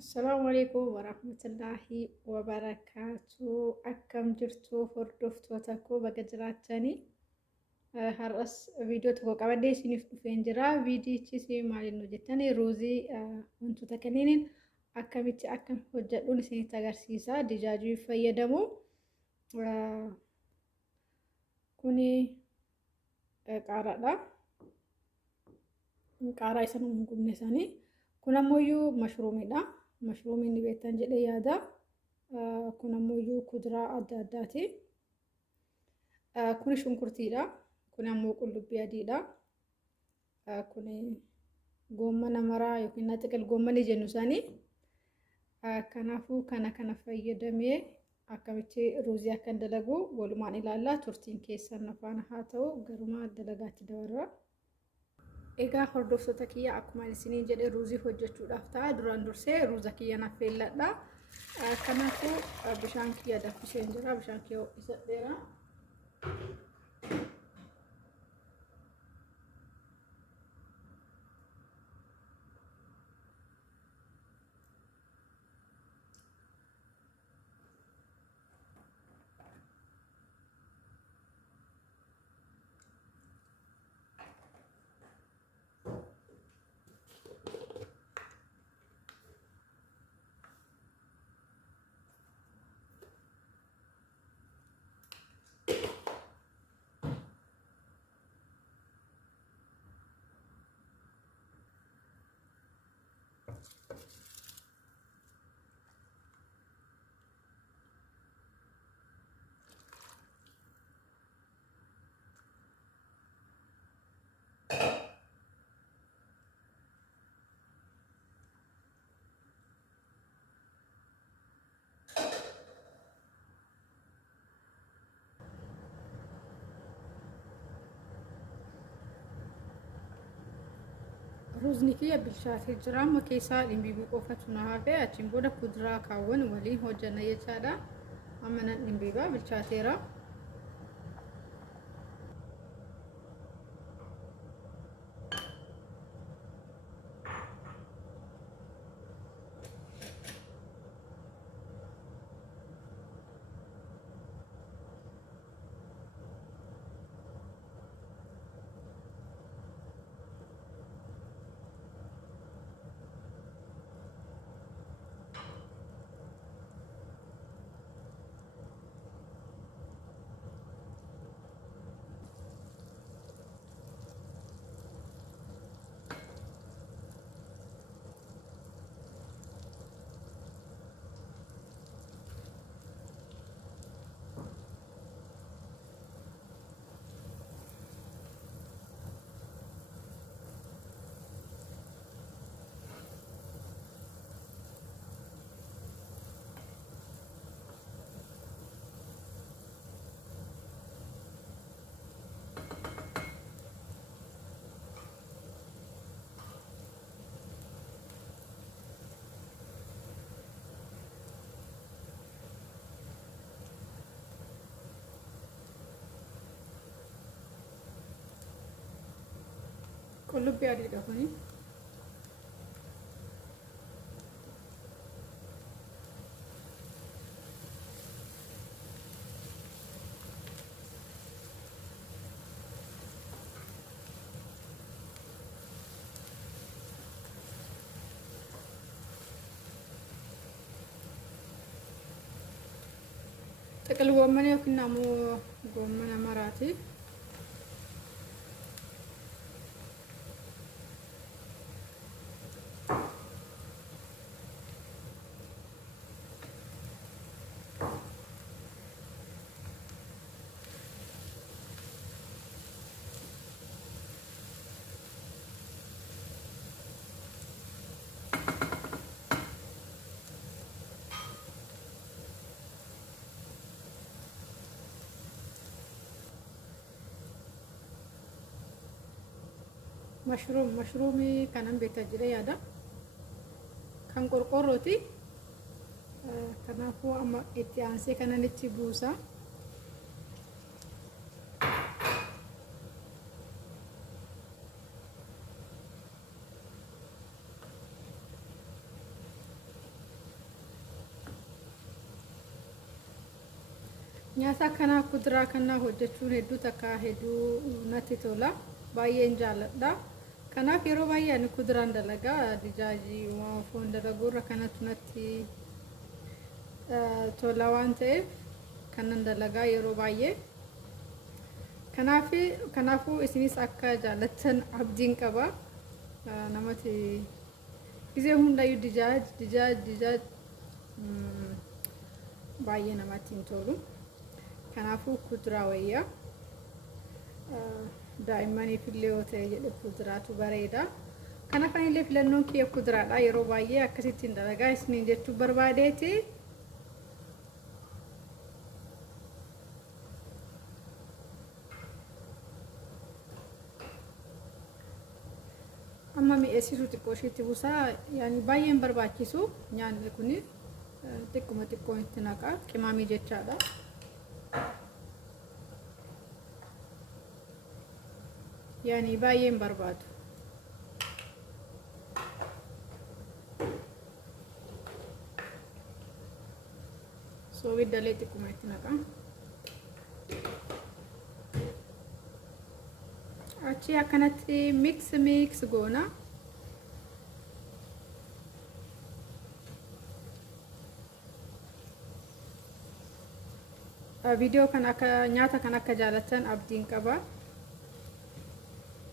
السلام عليكم ورحمة الله وبركاته. أكم جرتو hordoftoota bagajiraatanii har'as viidiyoo tokko qabadhee isiniif dhufeen jira. Viidiyichis maaliin hojjettanii ruuzii wantoota kanneen akkamitti akka hojjedhuun isinitti agarsiisa. Dijaajii fayyadamu. Kuni qaaraadha. Qaaraa isa hin gubne sanii. Kun ammoo mashruumidha. Mashruumiin ni beektan jedhee yaada. Kun ammoo kuduraa adda addaati. Kun shunkurtiidha. Kun ammoo qullubbii adiidha. Kun goommana maraa yookiin xiqil goommanii jennu sanii. Kanaafuu kana fayyadamee akkamitti ruuzii akka dalagu walumaan ilaalla. Turtiin keessan afaan haa ta'u garumaa dalagaatti dabarra. Egaa hordoftoota kiyya akkuma isiniin jedhee ruuzii hojjechuudhaaf ta'a. Duraan dursee ruuza kiyya naffeelladha. Kanaafuu bishaan kiyya danfisee jira. Bishaan kiyya ho'isadheera. Ruuzni kiyya bilchaatee jira. Amma keessaa dhimbiibii qofatu na hafe. Achiin booda kuduraa kaawwan waliin hojjanna jechaadha. Amma nan dhimbiibaa bilchaateera. Qullubbii adiidha kuni. Xiqil goommanii yookiin ammoo goommana maraati. Mashruumii kanan beektaa jira yaada. Kan qorqorrooti. Kanaafuu amma itti aansee kanan itti buusa. nyaata akkanaa kuduraa kanaa hojjechuun hedduu takka hedduu natti tola. Baay'een jaalladha. Kanaaf yeroo baay'ee ani kuduraan dalagaa dijaajii foon dalaguurra kanatu natti tola waan ta'eef kanan dalagaa yeroo baay'ee. Kanaafuu isinis akka jaallattan abdiin qaba. Namatti gisee hundayyuu dijaaj baay'ee namatti hin tolu. Kanaafuu kuduraa wayyaa daa'immaniif illee yoo ta'e jedhe kuduraatu bareeda. Kanaaf anillee filannoon kiyya kuduraadha. Yeroo baay'ee akkasittiin dalagaa isiniin jechuu barbaadeeti. Amma mi'eessituu xiqqoo isheetti buusaa yaani baay'een barbaachisu nyaanni kun xiqquma xiqqoon itti naqaa qimaamii jechaadha. Yaani baay'een barbaadu. Ibiddalee xiqquma itti naqaa. Achi akkanatti mix goona. Video kan akka nyaata kan akka jaalatan abdiin qaba.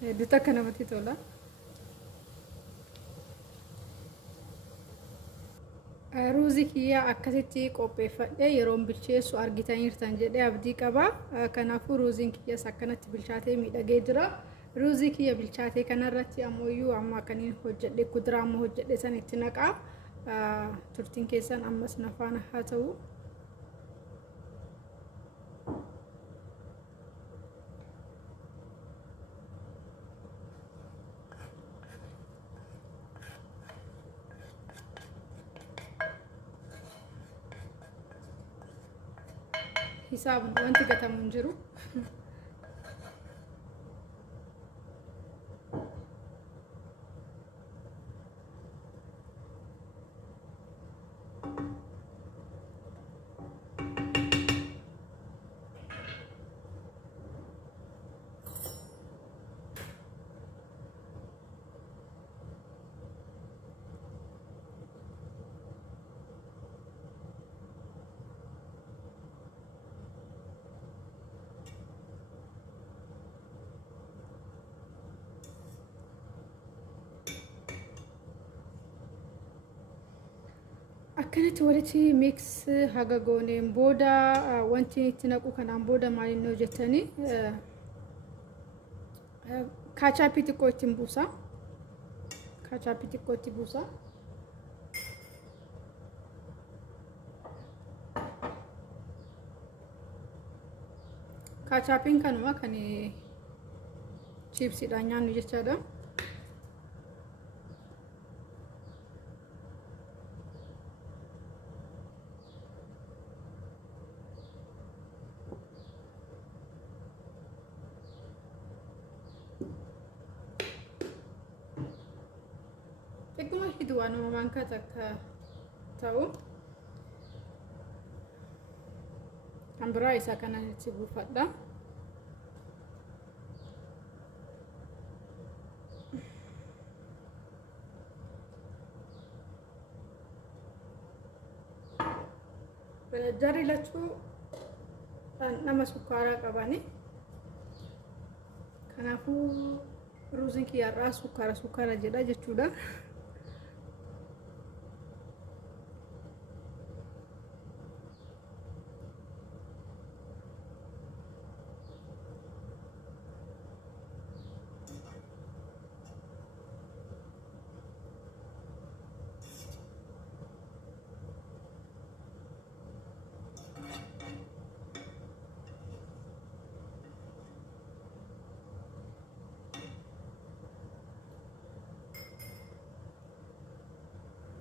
Hedduu takka namatti tola. Ruuzii kiyya akkasitti qopheeffadhee yeroon bilcheessu argitaniirtan jedhee abdii qaba. Kanaafuu ruuziin kiyyas akkanatti bilchaatee miidhagee jira. Ruuzii kiyya bilchaatee kanarratti ammoo amma akkaniin hojjedhe kuduraa ammoo hojjedhe san itti naqaa. Turtiin keessan ammas na faana haa ta'u. Hisaab wanti gatamu hin jiru. Akkanatti walitti mix haga gooneen booda wanti itti naqu kanaan booda maaliin hojjetanii kaachaapii xiqqoo ittiin buusa. Kaachaapii xiqqoo itti buusa. Kaachaapiin kanuma kan chiipsiidhaan nyaannu jechaadha. Xiqquma hiduu waan uumamaan akka ta'u kan biraa isaa kanan itti buufadha. Jarri lachuu nama sukkaaraa qabani. Kanaafuu ruuziin kiyyaarraa sukkaara jedha jechuudha.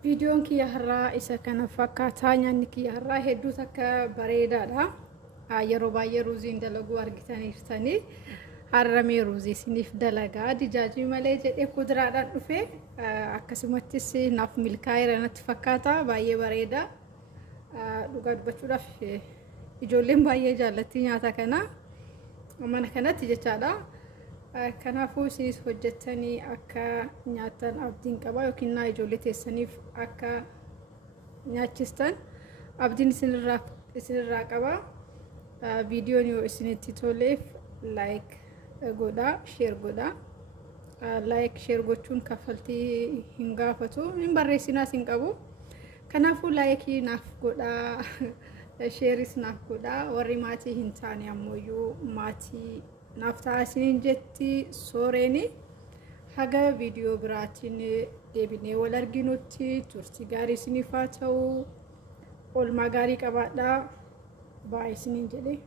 Videoon kiyya har'aa isa kana fakkaataa nyaanni kiyya har'aa hedduu takka bareedaadha. Yeroo baay'ee ruuziin dalaguu argitaniirtanii har'amee ruuzii isiniif dalagaa dijaajii malee jedhee kuduraadhaan dhufe akkasumattis naaf milkaa'eera natti fakkaata baay'ee bareeda. Dhugaa dubbachuudhaaf ijoolleen baay'ee jaallatti nyaata kana mana kanatti jechaadha. Kanaafuu isinis hojjettanii akka nyaatan abdiin qaba yookiin naa ijoollee teessaniif akka nyaachistan abdiin isinirraa qaba. Viidiyoon yoo isinitti toleef like godhaa, share godhaa. Like share gochuun kaffaltii hin gaafatu, hin barreessinaas hin qabu. Kanaafuu like naaf godhaa, shareis naaf godhaa. Warri maatii hin taane ammoo maatii naaf ta'a isiniin jetti Sooreeni. Haga viidiyoo biraatiin deebinee wal arginutti turtii gaarii isiniif haa ta'u. Oolmaa gaarii qabaadhaa. Baay'ee isiniin jedhe.